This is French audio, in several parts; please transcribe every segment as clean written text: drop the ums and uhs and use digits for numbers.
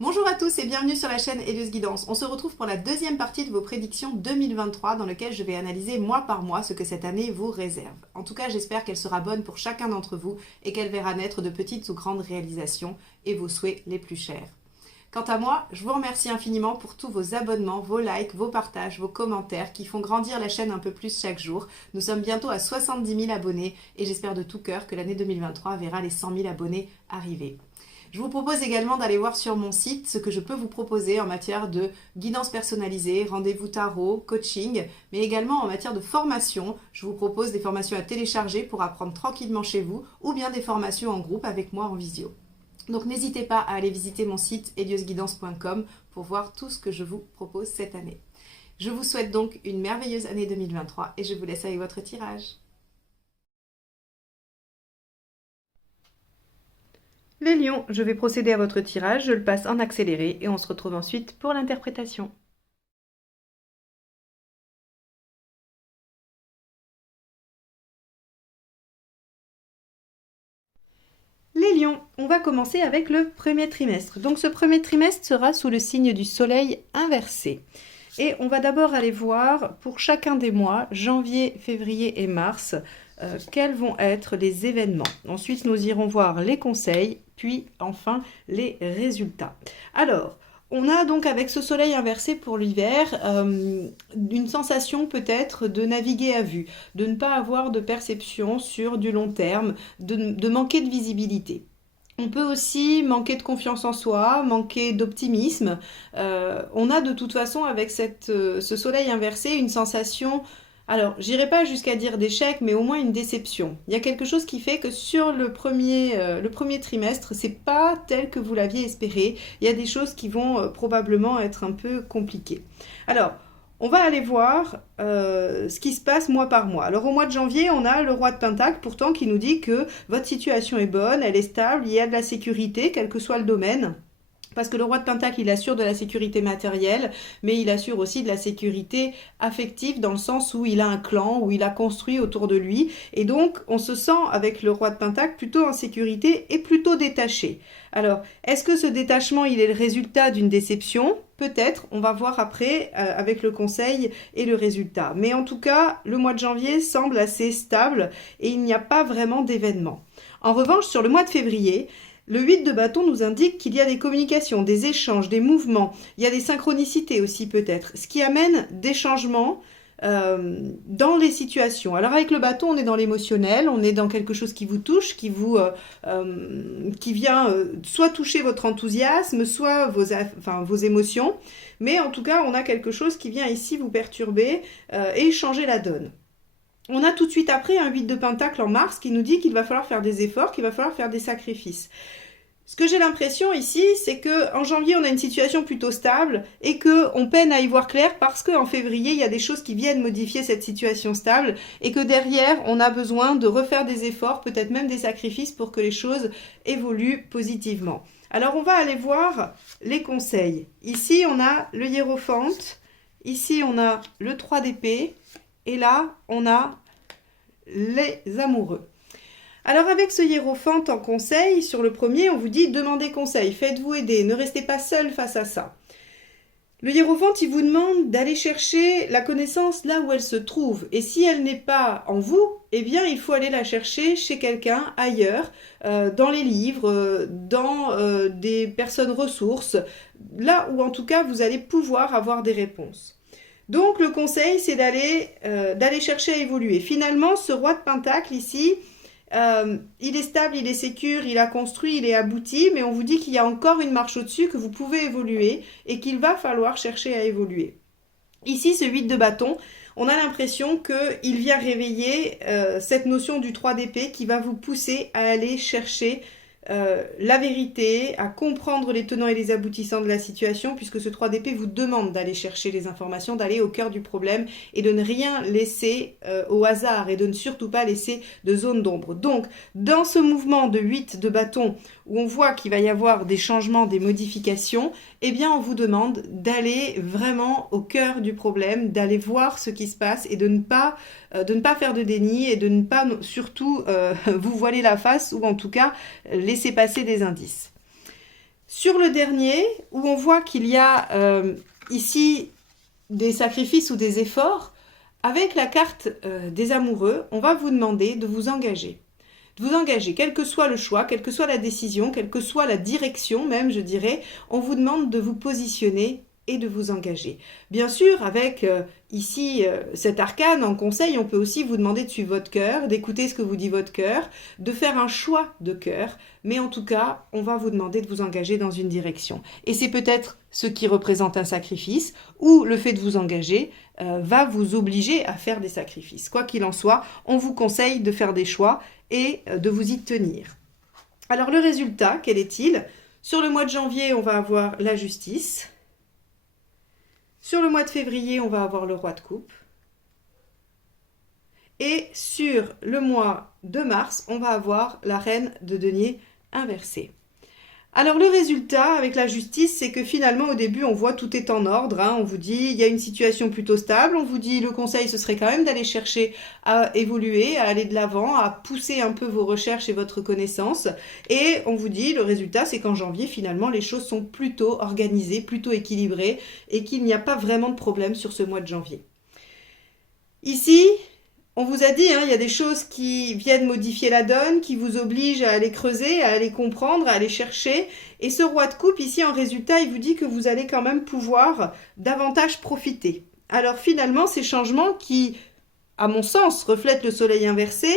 Bonjour à tous et bienvenue sur la chaîne Helios Guidance. On se retrouve pour la deuxième partie de vos prédictions 2023 dans lequel je vais analyser mois par mois ce que cette année vous réserve. En tout cas, j'espère qu'elle sera bonne pour chacun d'entre vous et qu'elle verra naître de petites ou grandes réalisations et vos souhaits les plus chers. Quant à moi, je vous remercie infiniment pour tous vos abonnements, vos likes, vos partages, vos commentaires qui font grandir la chaîne un peu plus chaque jour. Nous sommes bientôt à 70 000 abonnés et j'espère de tout cœur que l'année 2023 verra les 100 000 abonnés arriver. Je vous propose également d'aller voir sur mon site ce que je peux vous proposer en matière de guidance personnalisée, rendez-vous tarot, coaching, mais également en matière de formation. Je vous propose des formations à télécharger pour apprendre tranquillement chez vous ou bien des formations en groupe avec moi en visio. Donc n'hésitez pas à aller visiter mon site heliosguidance.com pour voir tout ce que je vous propose cette année. Je vous souhaite donc une merveilleuse année 2023 et je vous laisse avec votre tirage. Les lions, je vais procéder à votre tirage, je le passe en accéléré et on se retrouve ensuite pour l'interprétation. Les lions, on va commencer avec le premier trimestre. Donc ce premier trimestre sera sous le signe du soleil inversé. Et on va d'abord aller voir pour chacun des mois, janvier, février et mars, quels vont être les événements. Ensuite, nous irons voir les conseils, puis enfin les résultats. Alors, on a donc avec ce soleil inversé pour l'hiver une sensation peut-être de naviguer à vue, de ne pas avoir de perception sur du long terme, de manquer de visibilité. On peut aussi manquer de confiance en soi, manquer d'optimisme. On a de toute façon avec ce soleil inversé une sensation, alors j'irai pas jusqu'à dire d'échec, mais au moins une déception. Il y a quelque chose qui fait que sur le premier trimestre, c'est pas tel que vous l'aviez espéré. Il y a des choses qui vont probablement être un peu compliquées. Alors, on va aller voir ce qui se passe mois par mois. Alors au mois de janvier, on a le roi de Pentacle pourtant qui nous dit que votre situation est bonne, elle est stable, il y a de la sécurité, quel que soit le domaine. Parce que le roi de Pentacle, il assure de la sécurité matérielle, mais il assure aussi de la sécurité affective dans le sens où il a un clan, où il a construit autour de lui. Et donc, on se sent avec le roi de Pentacle plutôt en sécurité et plutôt détaché. Alors, est-ce que ce détachement, il est le résultat d'une déception ? Peut-être, on va voir après avec le conseil et le résultat. Mais en tout cas, le mois de janvier semble assez stable et il n'y a pas vraiment d'événements. En revanche, sur le mois de février, le 8 de bâton nous indique qu'il y a des communications, des échanges, des mouvements, il y a des synchronicités aussi peut-être, ce qui amène des changements dans les situations. Alors avec le bâton, on est dans l'émotionnel, on est dans quelque chose qui vous touche, qui vient soit toucher votre enthousiasme, soit vos émotions, mais en tout cas, on a quelque chose qui vient ici vous perturber et changer la donne. On a tout de suite après un 8 de pentacle en mars qui nous dit qu'il va falloir faire des efforts, qu'il va falloir faire des sacrifices. Ce que j'ai l'impression ici, c'est qu'en janvier, on a une situation plutôt stable et qu'on peine à y voir clair parce qu'en février, il y a des choses qui viennent modifier cette situation stable et que derrière, on a besoin de refaire des efforts, peut-être même des sacrifices pour que les choses évoluent positivement. Alors, on va aller voir les conseils. Ici, on a le hiérophante. Ici, on a le 3 d'épée. Et là, on a les amoureux. Alors avec ce hiérophante en conseil, sur le premier, on vous dit demandez conseil, faites-vous aider, ne restez pas seul face à ça. Le hiérophante, il vous demande d'aller chercher la connaissance là où elle se trouve. Et si elle n'est pas en vous, eh bien, il faut aller la chercher chez quelqu'un ailleurs, dans les livres, dans des personnes ressources, là où en tout cas vous allez pouvoir avoir des réponses. Donc le conseil, c'est d'aller chercher à évoluer. Finalement, ce roi de Pentacle ici, il est stable, il est sécure, il a construit, il est abouti, mais on vous dit qu'il y a encore une marche au-dessus, que vous pouvez évoluer et qu'il va falloir chercher à évoluer. Ici, ce 8 de bâton, on a l'impression qu'il vient réveiller cette notion du 3 d'épée qui va vous pousser à aller chercher la vérité, à comprendre les tenants et les aboutissants de la situation, puisque ce 3 d'épée vous demande d'aller chercher les informations, d'aller au cœur du problème et de ne rien laisser au hasard et de ne surtout pas laisser de zone d'ombre. Donc, dans ce mouvement de 8 de bâton, où on voit qu'il va y avoir des changements, des modifications, eh bien on vous demande d'aller vraiment au cœur du problème, d'aller voir ce qui se passe et de ne pas faire de déni et de ne pas surtout vous voiler la face ou en tout cas laisser passer des indices. Sur le dernier, où on voit qu'il y a ici des sacrifices ou des efforts, avec la carte des amoureux, on va vous demander de vous engager. De vous engager, quel que soit le choix, quelle que soit la décision, quelle que soit la direction même, je dirais, on vous demande de vous positionner et de vous engager. Bien sûr, avec ici cet arcane en conseil, on peut aussi vous demander de suivre votre cœur, d'écouter ce que vous dit votre cœur, de faire un choix de cœur, mais en tout cas, on va vous demander de vous engager dans une direction. Et c'est peut-être ce qui représente un sacrifice, ou le fait de vous engager va vous obliger à faire des sacrifices. Quoi qu'il en soit, on vous conseille de faire des choix et de vous y tenir. Alors le résultat, quel est-il? Sur le mois de janvier, on va avoir la justice. Sur le mois de février, on va avoir le roi de coupe. Et sur le mois de mars, on va avoir la reine de denier inversée. Alors le résultat avec la justice, c'est que finalement au début on voit tout est en ordre, hein. On vous dit il y a une situation plutôt stable, on vous dit le conseil ce serait quand même d'aller chercher à évoluer, à aller de l'avant, à pousser un peu vos recherches et votre connaissance, et on vous dit le résultat c'est qu'en janvier finalement les choses sont plutôt organisées, plutôt équilibrées, et qu'il n'y a pas vraiment de problème sur ce mois de janvier. Ici, on vous a dit, hein, il y a des choses qui viennent modifier la donne, qui vous obligent à aller creuser, à aller comprendre, à aller chercher. Et ce roi de coupe, ici, en résultat, il vous dit que vous allez quand même pouvoir davantage profiter. Alors finalement, ces changements qui, à mon sens, reflètent le soleil inversé,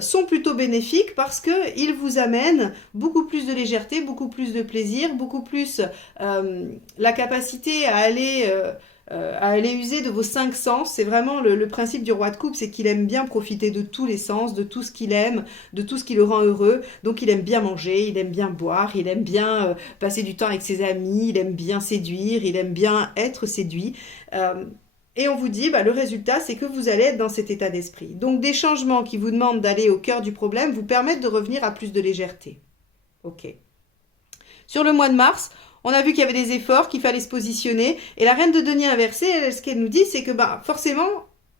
sont plutôt bénéfiques parce qu'ils vous amènent beaucoup plus de légèreté, beaucoup plus de plaisir, beaucoup plus la capacité à aller user de vos 5 sens. C'est vraiment le principe du roi de coupe, c'est qu'il aime bien profiter de tous les sens, de tout ce qu'il aime, de tout ce qui le rend heureux. Donc il aime bien manger, il aime bien boire, il aime bien passer du temps avec ses amis, il aime bien séduire, il aime bien être séduit. Et on vous dit, le résultat, c'est que vous allez être dans cet état d'esprit. Donc des changements qui vous demandent d'aller au cœur du problème vous permettent de revenir à plus de légèreté. Ok. Sur le mois de mars, on a vu qu'il y avait des efforts, qu'il fallait se positionner. Et la reine de denier inversée, ce qu'elle nous dit, c'est que forcément,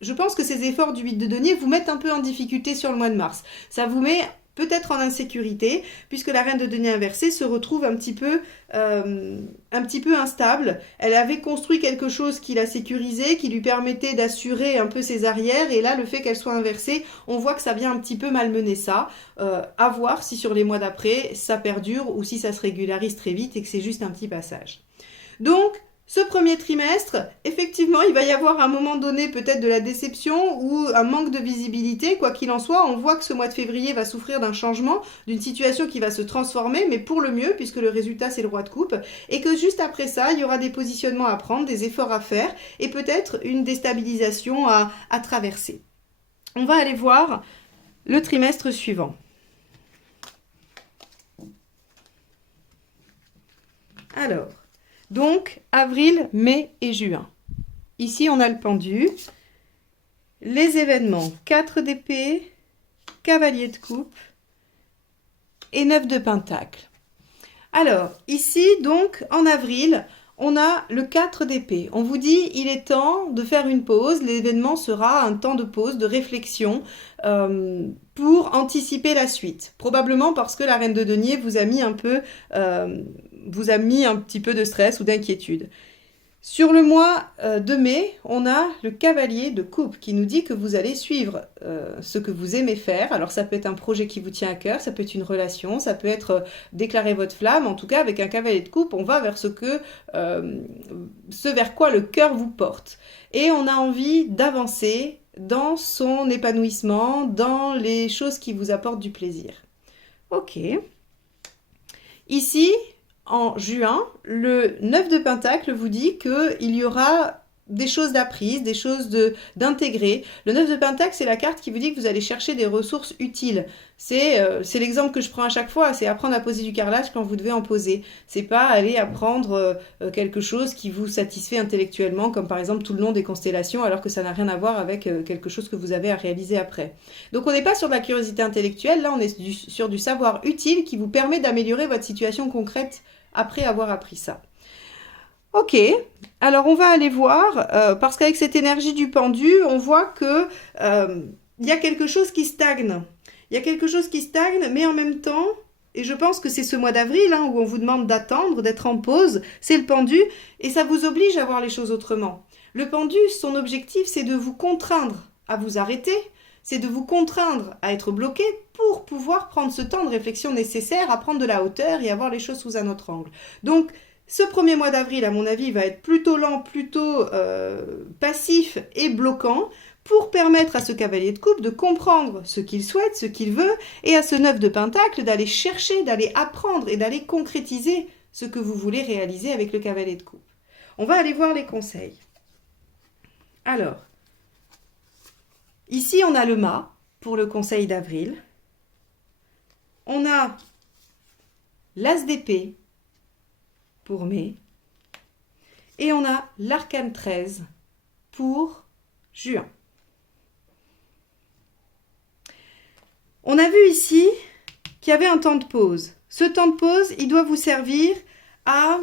je pense que ces efforts du 8 de denier vous mettent un peu en difficulté sur le mois de mars. Ça vous met peut-être en insécurité, puisque la reine de denier inversée se retrouve un petit peu instable. Elle avait construit quelque chose qui la sécurisait, qui lui permettait d'assurer un peu ses arrières, et là, le fait qu'elle soit inversée, on voit que ça vient un petit peu malmener ça. À voir si sur les mois d'après, ça perdure, ou si ça se régularise très vite, et que c'est juste un petit passage. Donc, ce premier trimestre, effectivement, il va y avoir à un moment donné peut-être de la déception ou un manque de visibilité. Quoi qu'il en soit, on voit que ce mois de février va souffrir d'un changement, d'une situation qui va se transformer, mais pour le mieux, puisque le résultat, c'est le roi de coupe, et que juste après ça, il y aura des positionnements à prendre, des efforts à faire, et peut-être une déstabilisation à traverser. On va aller voir le trimestre suivant. Alors, donc, avril, mai et juin. Ici, on a le pendu. Les événements, 4 d'épée, cavalier de coupe et 9 de pentacle. Alors, ici, donc, en avril, on a le 4 d'épée. On vous dit, il est temps de faire une pause. L'événement sera un temps de pause, de réflexion pour anticiper la suite. Probablement parce que la reine de denier vous a mis un petit peu de stress ou d'inquiétude. Sur le mois de mai, on a le cavalier de coupe qui nous dit que vous allez suivre ce que vous aimez faire. Alors ça peut être un projet qui vous tient à cœur, ça peut être une relation, ça peut être déclarer votre flamme. En tout cas, avec un cavalier de coupe, on va vers ce vers quoi le cœur vous porte. Et on a envie d'avancer dans son épanouissement, dans les choses qui vous apportent du plaisir. Ok. Ici, en juin, le 9 de pentacle vous dit qu'il y aura des choses d'apprises, des choses d'intégrer. Le 9 de pentacle, c'est la carte qui vous dit que vous allez chercher des ressources utiles. C'est l'exemple que je prends à chaque fois, c'est apprendre à poser du carrelage quand vous devez en poser. C'est pas aller apprendre quelque chose qui vous satisfait intellectuellement, comme par exemple tout le long des constellations, alors que ça n'a rien à voir avec quelque chose que vous avez à réaliser après. Donc on n'est pas sur de la curiosité intellectuelle, là on est sur du savoir utile qui vous permet d'améliorer votre situation concrète après avoir appris ça. Ok, alors on va aller voir, parce qu'avec cette énergie du pendu, on voit que y a quelque chose qui stagne. Il y a quelque chose qui stagne, mais en même temps, et je pense que c'est ce mois d'avril hein, où on vous demande d'attendre, d'être en pause, c'est le pendu, et ça vous oblige à voir les choses autrement. Le pendu, son objectif, c'est de vous contraindre à vous arrêter, c'est de vous contraindre à être bloqué pour pouvoir prendre ce temps de réflexion nécessaire, à prendre de la hauteur et à voir les choses sous un autre angle. Donc, ce premier mois d'avril, à mon avis, va être plutôt lent, plutôt passif et bloquant pour permettre à ce cavalier de coupe de comprendre ce qu'il souhaite, ce qu'il veut, et à ce 9 de pentacle d'aller chercher, d'aller apprendre et d'aller concrétiser ce que vous voulez réaliser avec le cavalier de coupe. On va aller voir les conseils. Alors, ici on a le mât pour le conseil d'avril. On a l'as d'épée pour mai. Et on a l'arcane 13 pour juin. On a vu ici qu'il y avait un temps de pause. Ce temps de pause, il doit vous servir à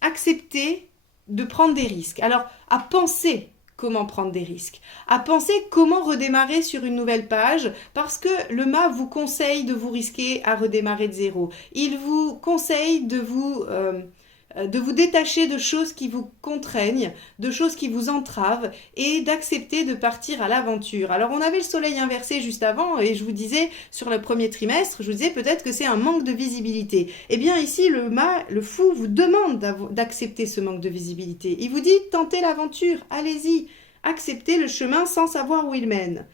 accepter de prendre des risques. Alors, à penser comment prendre des risques, à penser comment redémarrer sur une nouvelle page, parce que le mât vous conseille de vous risquer à redémarrer de zéro. Il vous conseille de vous détacher de choses qui vous contraignent, de choses qui vous entravent et d'accepter de partir à l'aventure. Alors on avait le soleil inversé juste avant et je vous disais sur le premier trimestre, je vous disais peut-être que c'est un manque de visibilité. Eh bien ici le mât, le fou vous demande d'accepter ce manque de visibilité. Il vous dit tentez l'aventure, allez-y, acceptez le chemin sans savoir où il mène.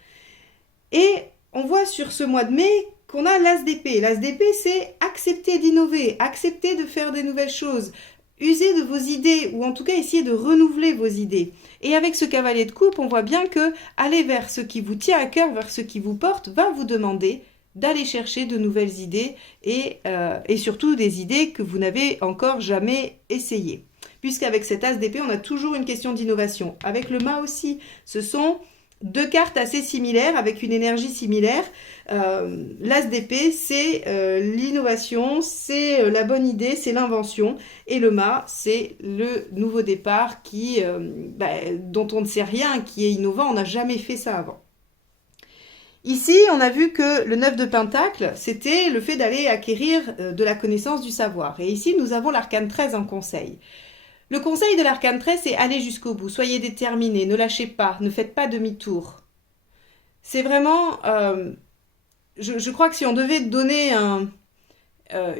Et on voit sur ce mois de mai qu'on a l'as d'épée. L'as d'épée, c'est accepter d'innover, accepter de faire des nouvelles choses, user de vos idées, ou en tout cas essayer de renouveler vos idées. Et avec ce cavalier de coupe, on voit bien que aller vers ce qui vous tient à cœur, vers ce qui vous porte, va vous demander d'aller chercher de nouvelles idées et surtout des idées que vous n'avez encore jamais essayées. Puisqu'avec cet as d'épée, on a toujours une question d'innovation. Avec le mât aussi, ce sont deux cartes assez similaires, avec une énergie similaire. L'as d'épée, c'est l'innovation, c'est la bonne idée, c'est l'invention. Et le mât, c'est le nouveau départ dont on ne sait rien, qui est innovant, on n'a jamais fait ça avant. Ici, on a vu que le 9 de pentacle, c'était le fait d'aller acquérir de la connaissance, du savoir. Et ici, nous avons l'arcane 13 en conseil. Le conseil de l'arcane 13, c'est aller jusqu'au bout, soyez déterminés, ne lâchez pas, ne faites pas demi-tour. C'est vraiment, je crois que si on devait donner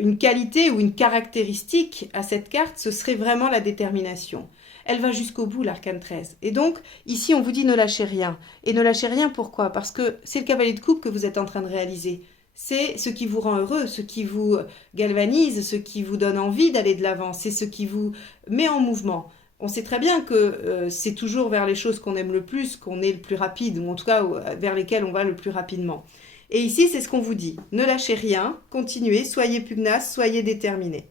une qualité ou une caractéristique à cette carte, ce serait vraiment la détermination. Elle va jusqu'au bout, l'arcane 13. Et donc, ici, on vous dit ne lâchez rien. Et ne lâchez rien, pourquoi? Parce que c'est le cavalier de coupe que vous êtes en train de réaliser. C'est ce qui vous rend heureux, ce qui vous galvanise, ce qui vous donne envie d'aller de l'avant, c'est ce qui vous met en mouvement. On sait très bien que c'est toujours vers les choses qu'on aime le plus qu'on est le plus rapide, ou en tout cas vers lesquelles on va le plus rapidement. Et ici, c'est ce qu'on vous dit. Ne lâchez rien, continuez, soyez pugnace, soyez déterminés.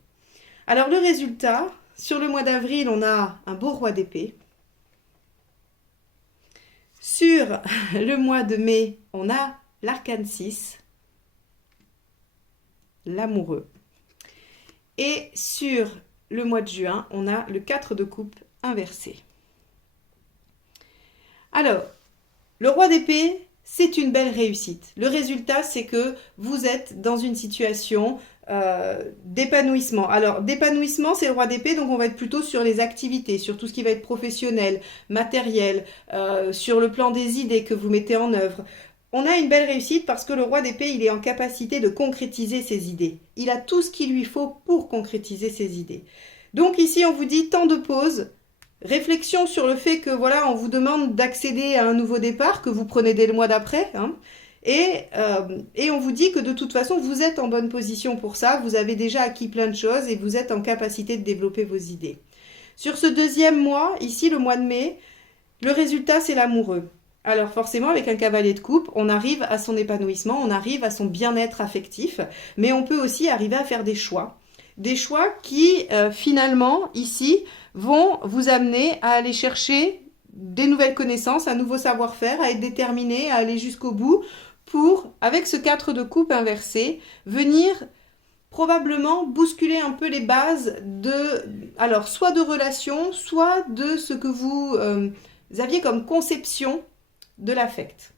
Alors le résultat, sur le mois d'avril, on a un beau roi d'épée. Sur le mois de mai, on a l'arcane 6. L'amoureux. Et sur le mois de juin, on a le 4 de coupe inversé. Alors, le roi d'épée, c'est une belle réussite. Le résultat, c'est que vous êtes dans une situation d'épanouissement. Alors, d'épanouissement, c'est le roi d'épée, donc on va être plutôt sur les activités, sur tout ce qui va être professionnel, matériel, sur le plan des idées que vous mettez en œuvre. On a une belle réussite parce que le roi d'épée, il est en capacité de concrétiser ses idées. Il a tout ce qu'il lui faut pour concrétiser ses idées. Donc ici, on vous dit temps de pause, réflexion sur le fait que voilà, on vous demande d'accéder à un nouveau départ que vous prenez dès le mois d'après, hein, et on vous dit que de toute façon, vous êtes en bonne position pour ça, vous avez déjà acquis plein de choses et vous êtes en capacité de développer vos idées. Sur ce deuxième mois, ici le mois de mai, le résultat, c'est l'amoureux. Alors forcément, avec un cavalier de coupe, on arrive à son épanouissement, on arrive à son bien-être affectif, mais on peut aussi arriver à faire des choix. Des choix qui, finalement, ici, vont vous amener à aller chercher des nouvelles connaissances, un nouveau savoir-faire, à être déterminé, à aller jusqu'au bout, pour, avec ce 4 de coupe inversé, venir probablement bousculer un peu les bases alors soit de relations, soit de ce que vous aviez comme conception de l'affect.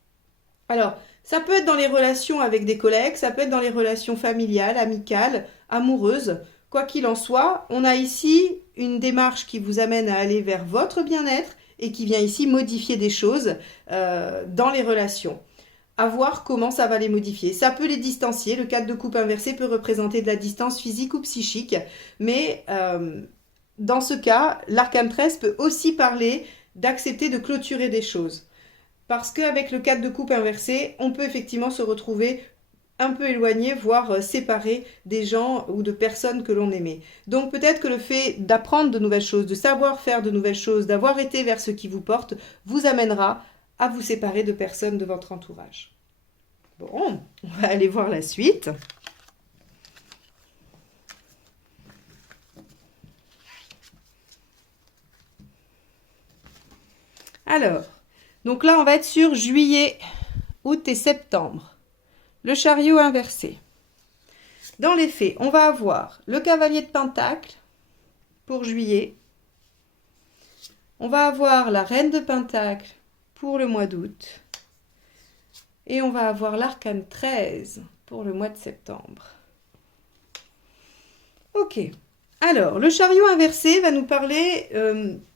Alors, Ça peut être dans les relations avec des collègues, ça peut être dans les relations familiales, amicales, amoureuses. Quoi qu'il en soit, on a ici une démarche qui vous amène à aller vers votre bien-être et qui vient ici modifier des choses dans les relations. À voir comment ça va les modifier. Ça peut les distancier. Le 4 de coupe inversé peut représenter de la distance physique ou psychique. Mais dans ce cas, l'arcane 13 peut aussi parler d'accepter de clôturer des choses. Parce qu'avec le 4 de coupe inversé, on peut effectivement se retrouver un peu éloigné, voire séparé des gens ou de personnes que l'on aimait. Donc peut-être que le fait d'apprendre de nouvelles choses, de savoir faire de nouvelles choses, d'avoir été vers ce qui vous porte, vous amènera à vous séparer de personnes de votre entourage. Bon, on va aller voir la suite. Alors, donc là, on va être sur juillet, août et septembre. Le chariot inversé. Dans les faits, on va avoir le cavalier de Pentacle pour juillet. On va avoir la reine de Pentacle pour le mois d'août. Et on va avoir l'arcane 13 pour le mois de septembre. Ok. Alors, le chariot inversé va nous parler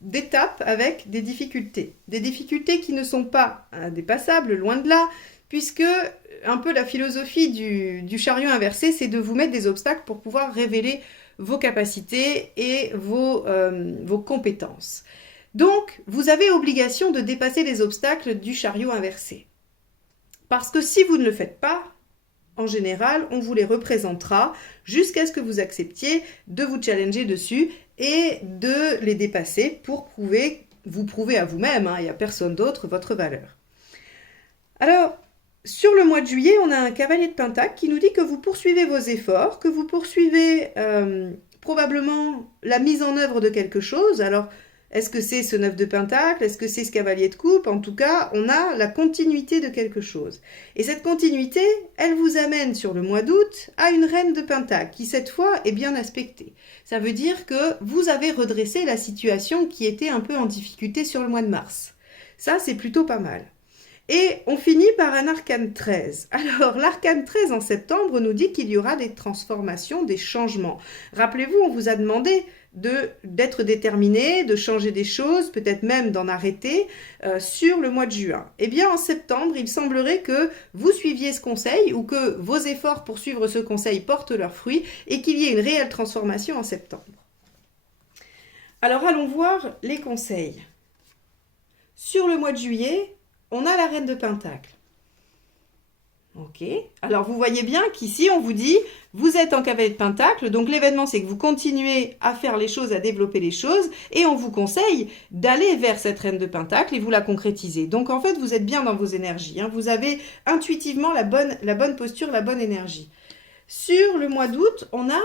d'étapes avec des difficultés. Des difficultés qui ne sont pas indépassables, loin de là, puisque un peu la philosophie du chariot inversé, c'est de vous mettre des obstacles pour pouvoir révéler vos capacités et vos compétences. Donc, vous avez obligation de dépasser les obstacles du chariot inversé. Parce que si vous ne le faites pas, en général, on vous les représentera jusqu'à ce que vous acceptiez de vous challenger dessus et de les dépasser pour vous prouver à vous-même, il n'y a personne d'autre, votre valeur. Alors, sur le mois de juillet, on a un cavalier de Pentacle qui nous dit que vous poursuivez vos efforts, que vous poursuivez probablement la mise en œuvre de quelque chose. Alors, est-ce que c'est ce 9 de Pentacle? Est-ce que c'est ce cavalier de coupe? En tout cas, on a la continuité de quelque chose. Et cette continuité, elle vous amène sur le mois d'août à une reine de Pentacle qui, cette fois, est bien aspectée. Ça veut dire que vous avez redressé la situation qui était un peu en difficulté sur le mois de mars. Ça, c'est plutôt pas mal. Et on finit par un arcane 13. Alors, l'arcane 13 en septembre nous dit qu'il y aura des transformations, des changements. Rappelez-vous, on vous a demandé d'être déterminé, de changer des choses, peut-être même d'en arrêter sur le mois de juin. Eh bien, en septembre, il semblerait que vous suiviez ce conseil ou que vos efforts pour suivre ce conseil portent leurs fruits et qu'il y ait une réelle transformation en septembre. Alors, allons voir les conseils. Sur le mois de juillet, on a la reine de Pentacle. Ok. Alors, vous voyez bien qu'ici, on vous dit, vous êtes en cavalier de Pentacle, donc l'événement, c'est que vous continuez à faire les choses, à développer les choses, et on vous conseille d'aller vers cette reine de Pentacle et vous la concrétisez. Donc, en fait, vous êtes bien dans vos énergies. Vous avez intuitivement la bonne posture, la bonne énergie. Sur le mois d'août, on a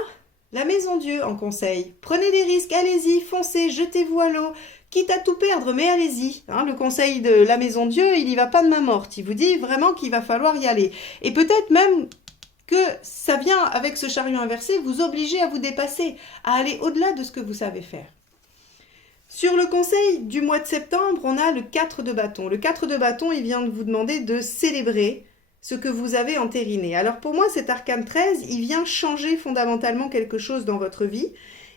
la Maison Dieu en conseil. Prenez des risques, allez-y, foncez, jetez-vous à l'eau. Quitte à tout perdre, mais allez-y. Le conseil de la Maison Dieu, il n'y va pas de main morte. Il vous dit vraiment qu'il va falloir y aller. Et peut-être même que ça vient, avec ce chariot inversé, vous obliger à vous dépasser, à aller au-delà de ce que vous savez faire. Sur le conseil du mois de septembre, on a le 4 de bâton. Le 4 de bâton, il vient de vous demander de célébrer ce que vous avez entériné. Alors pour moi, cet arcane 13, il vient changer fondamentalement quelque chose dans votre vie.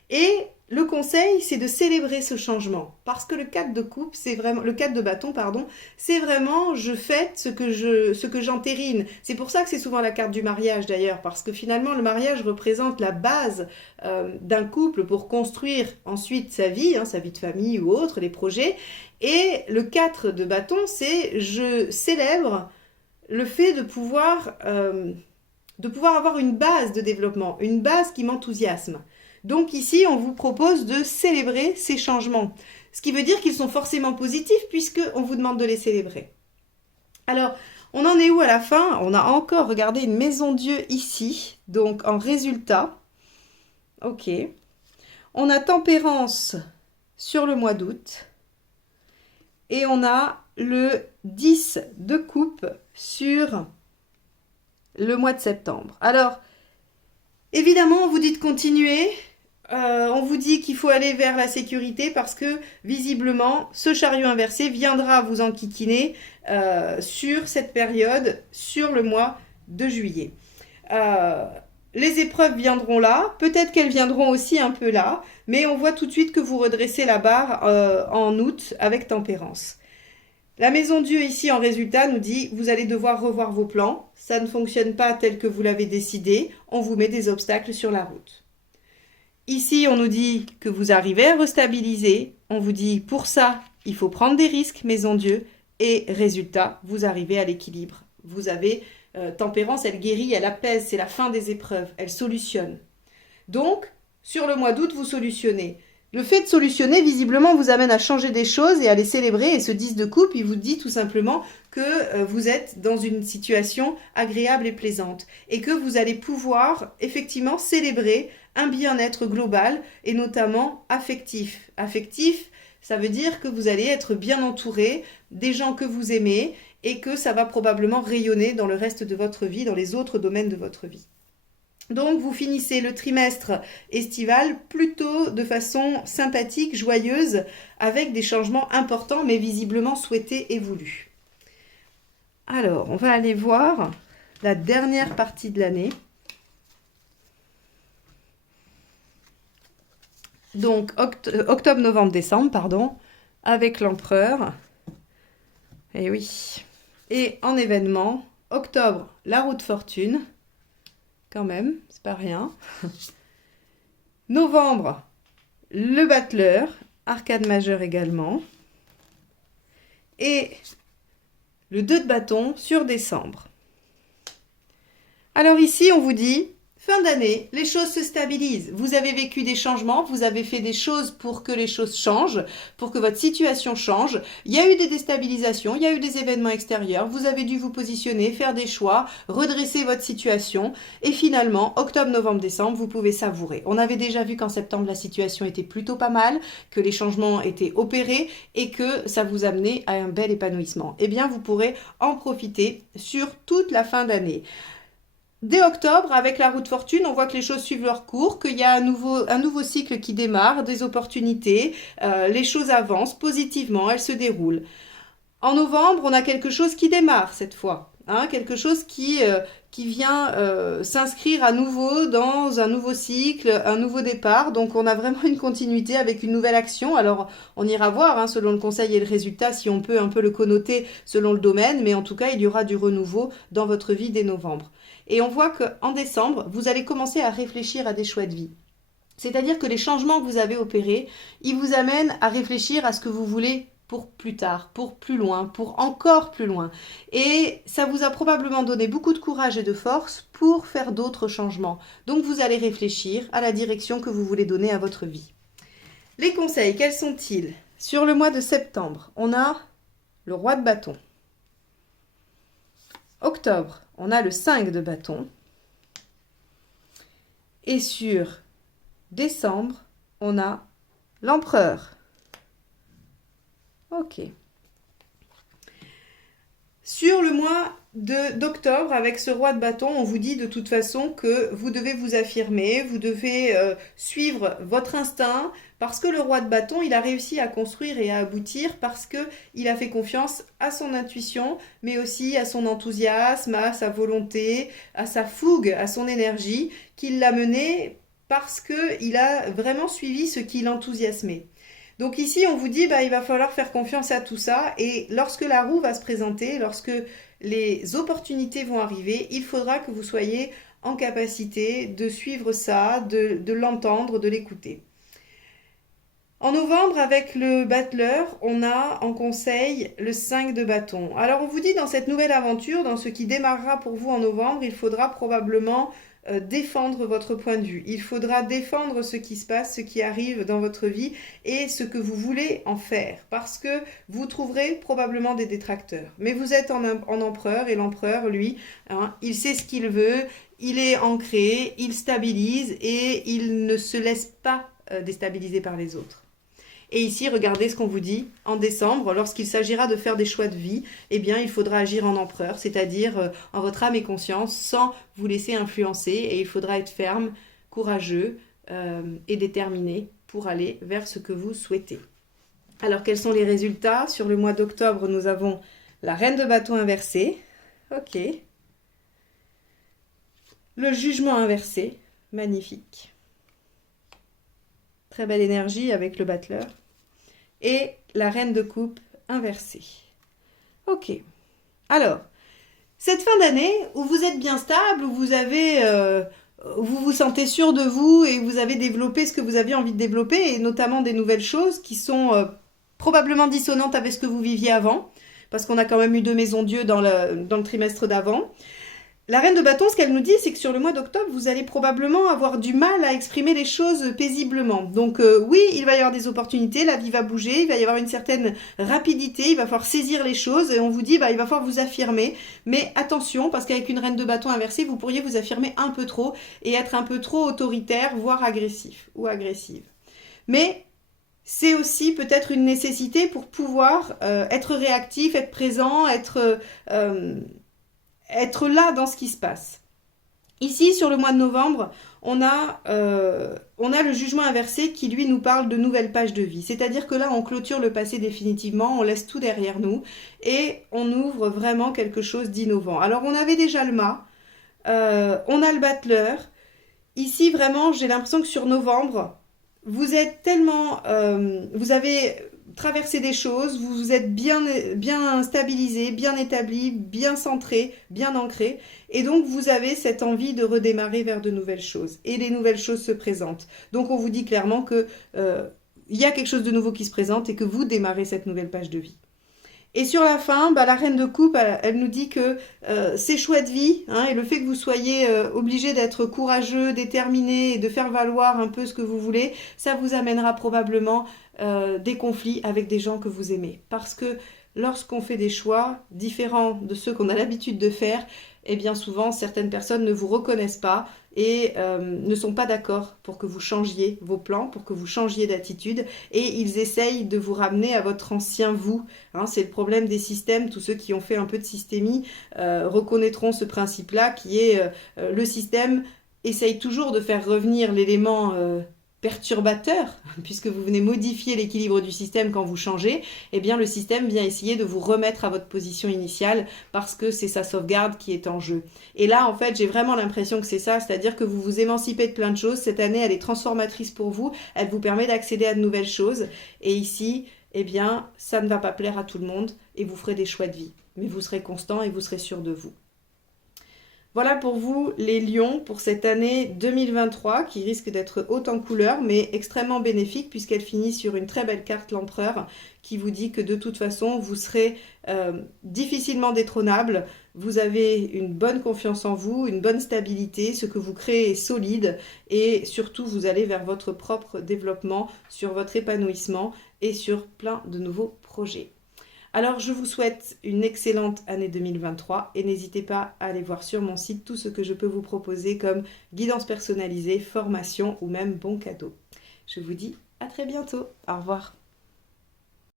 Et le conseil, c'est de célébrer ce changement. Parce que le 4 de coupe, c'est vraiment, le 4 de bâton, pardon, c'est vraiment, je fête ce que j'entérine. C'est pour ça que c'est souvent la carte du mariage d'ailleurs, parce que finalement, le mariage représente la base d'un couple pour construire ensuite sa vie de famille ou autre, les projets. Et le 4 de bâton, c'est je célèbre le fait de pouvoir avoir une base de développement, une base qui m'enthousiasme. Donc ici, on vous propose de célébrer ces changements. Ce qui veut dire qu'ils sont forcément positifs puisqu'on vous demande de les célébrer. Alors, on en est où à la fin? On a encore regardé une Maison Dieu ici. Donc, en résultat, ok. On a Tempérance sur le mois d'août. Et on a le 10 de coupe sur le mois de septembre. Alors, évidemment, on vous dit de continuer. On vous dit qu'il faut aller vers la sécurité parce que visiblement, ce chariot inversé viendra vous enquiquiner sur cette période, sur le mois de juillet. Les épreuves viendront là, peut-être qu'elles viendront aussi un peu là, mais on voit tout de suite que vous redressez la barre en août avec tempérance. La maison Dieu ici en résultat nous dit vous allez devoir revoir vos plans, ça ne fonctionne pas tel que vous l'avez décidé, on vous met des obstacles sur la route. Ici on nous dit que vous arrivez à restabiliser, on vous dit pour ça il faut prendre des risques maison Dieu et résultat vous arrivez à l'équilibre. Vous avez tempérance, elle guérit, elle apaise, c'est la fin des épreuves, elle solutionne. Donc sur le mois d'août vous solutionnez. Le fait de solutionner, visiblement, vous amène à changer des choses et à les célébrer. Et ce 10 de coupe, il vous dit tout simplement que vous êtes dans une situation agréable et plaisante. Et que vous allez pouvoir, effectivement, célébrer un bien-être global et notamment affectif. Affectif, ça veut dire que vous allez être bien entouré des gens que vous aimez et que ça va probablement rayonner dans le reste de votre vie, dans les autres domaines de votre vie. Donc vous finissez le trimestre estival plutôt de façon sympathique, joyeuse, avec des changements importants mais visiblement souhaités et voulus. Alors, on va aller voir la dernière partie de l'année. Donc octobre, novembre, décembre, pardon, avec l'empereur. Et oui. Et en événement, octobre, la roue de fortune. Quand même, c'est pas rien. Novembre, le battleur, arcade majeure également. Et le 2 de bâton sur décembre. Alors ici, on vous dit, fin d'année, les choses se stabilisent. Vous avez vécu des changements, vous avez fait des choses pour que les choses changent, pour que votre situation change. Il y a eu des déstabilisations, il y a eu des événements extérieurs, vous avez dû vous positionner, faire des choix, redresser votre situation. Et finalement, octobre, novembre, décembre, vous pouvez savourer. On avait déjà vu qu'en septembre, la situation était plutôt pas mal, que les changements étaient opérés et que ça vous amenait à un bel épanouissement. Eh bien, vous pourrez en profiter sur toute la fin d'année. Dès octobre, avec la roue de fortune, on voit que les choses suivent leur cours, qu'il y a un nouveau cycle qui démarre, des opportunités, les choses avancent positivement, elles se déroulent. En novembre, on a quelque chose qui démarre cette fois, quelque chose qui vient s'inscrire à nouveau dans un nouveau cycle, un nouveau départ. Donc on a vraiment une continuité avec une nouvelle action. Alors on ira voir selon le conseil et le résultat si on peut un peu le connoter selon le domaine, mais en tout cas il y aura du renouveau dans votre vie dès novembre. Et on voit qu'en décembre, vous allez commencer à réfléchir à des choix de vie. C'est-à-dire que les changements que vous avez opérés, ils vous amènent à réfléchir à ce que vous voulez pour plus tard, pour plus loin, pour encore plus loin. Et ça vous a probablement donné beaucoup de courage et de force pour faire d'autres changements. Donc vous allez réfléchir à la direction que vous voulez donner à votre vie. Les conseils, quels sont-ils? Sur le mois de septembre, on a le roi de bâton. Octobre, on a le 5 de bâton. Et sur décembre, on a l'empereur. Ok. Sur le mois d'octobre, avec ce roi de bâton, on vous dit de toute façon que vous devez vous affirmer, vous devez suivre votre instinct, parce que le roi de bâton, il a réussi à construire et à aboutir parce qu'il a fait confiance à son intuition, mais aussi à son enthousiasme, à sa volonté, à sa fougue, à son énergie, qui l'a mené parce qu'il a vraiment suivi ce qui l'enthousiasmait. Donc ici, on vous dit, il va falloir faire confiance à tout ça et lorsque la roue va se présenter, lorsque les opportunités vont arriver, il faudra que vous soyez en capacité de suivre ça, de l'entendre, de l'écouter. En novembre, avec le battleur, on a en conseil le 5 de bâton. Alors on vous dit dans cette nouvelle aventure, dans ce qui démarrera pour vous en novembre, il faudra probablement défendre votre point de vue. Il faudra défendre ce qui se passe, ce qui arrive dans votre vie et ce que vous voulez en faire parce que vous trouverez probablement des détracteurs. Mais vous êtes en empereur et l'empereur, lui, il sait ce qu'il veut, il est ancré, il stabilise et il ne se laisse pas déstabiliser par les autres. Et ici, regardez ce qu'on vous dit. En décembre, lorsqu'il s'agira de faire des choix de vie, eh bien, il faudra agir en empereur, c'est-à-dire en votre âme et conscience, sans vous laisser influencer. Et il faudra être ferme, courageux, et déterminé pour aller vers ce que vous souhaitez. Alors, quels sont les résultats? Sur le mois d'octobre, nous avons la reine de bâton inversée. Ok. Le jugement inversé. Magnifique. Très belle énergie avec le battleur. Et la reine de coupe inversée. Ok. Alors, cette fin d'année où vous êtes bien stable, où vous vous sentez sûr de vous et vous avez développé ce que vous aviez envie de développer, et notamment des nouvelles choses qui sont probablement dissonantes avec ce que vous viviez avant, parce qu'on a quand même eu 2 maisons Dieu dans le trimestre d'avant. La reine de bâton, ce qu'elle nous dit, c'est que sur le mois d'octobre, vous allez probablement avoir du mal à exprimer les choses paisiblement. Donc oui, il va y avoir des opportunités, la vie va bouger, il va y avoir une certaine rapidité, il va falloir saisir les choses et on vous dit, il va falloir vous affirmer. Mais attention, parce qu'avec une reine de bâton inversée, vous pourriez vous affirmer un peu trop et être un peu trop autoritaire, voire agressif ou agressive. Mais c'est aussi peut-être une nécessité pour pouvoir être réactif, être présent, être là dans ce qui se passe. Ici, sur le mois de novembre, on a le jugement inversé qui, lui, nous parle de nouvelles pages de vie. C'est-à-dire que là, on clôture le passé définitivement, on laisse tout derrière nous et on ouvre vraiment quelque chose d'innovant. Alors, on avait déjà le mât, on a le battleur. Ici, vraiment, j'ai l'impression que sur novembre, vous êtes tellement... vous avez traversé des choses, vous vous êtes bien stabilisé, bien établi, bien centré, bien ancré. Et donc, vous avez cette envie de redémarrer vers de nouvelles choses. Et les nouvelles choses se présentent. Donc, on vous dit clairement que il y a quelque chose de nouveau qui se présente et que vous démarrez cette nouvelle page de vie. Et sur la fin, la reine de coupe, elle nous dit que ces choix de vie, et le fait que vous soyez obligé d'être courageux, déterminé et de faire valoir un peu ce que vous voulez, ça vous amènera probablement des conflits avec des gens que vous aimez. Parce que lorsqu'on fait des choix différents de ceux qu'on a l'habitude de faire, eh bien souvent certaines personnes ne vous reconnaissent pas et ne sont pas d'accord pour que vous changiez vos plans, pour que vous changiez d'attitude et ils essayent de vous ramener à votre ancien vous. C'est le problème des systèmes, tous ceux qui ont fait un peu de systémie reconnaîtront ce principe-là qui est le système essaye toujours de faire revenir l'élément perturbateur, puisque vous venez modifier l'équilibre du système quand vous changez, eh bien le système vient essayer de vous remettre à votre position initiale parce que c'est sa sauvegarde qui est en jeu. Et là, en fait, j'ai vraiment l'impression que c'est ça, c'est-à-dire que vous vous émancipez de plein de choses. Cette année, elle est transformatrice pour vous, elle vous permet d'accéder à de nouvelles choses. Et ici, eh bien, ça ne va pas plaire à tout le monde et vous ferez des choix de vie. Mais vous serez constant et vous serez sûr de vous. Voilà pour vous les lions pour cette année 2023 qui risque d'être haute en couleurs mais extrêmement bénéfique puisqu'elle finit sur une très belle carte l'empereur qui vous dit que de toute façon vous serez difficilement détrônable, vous avez une bonne confiance en vous, une bonne stabilité, ce que vous créez est solide et surtout vous allez vers votre propre développement, sur votre épanouissement et sur plein de nouveaux projets. Alors, je vous souhaite une excellente année 2023 et n'hésitez pas à aller voir sur mon site tout ce que je peux vous proposer comme guidance personnalisée, formation ou même bons cadeaux. Je vous dis à très bientôt. Au revoir.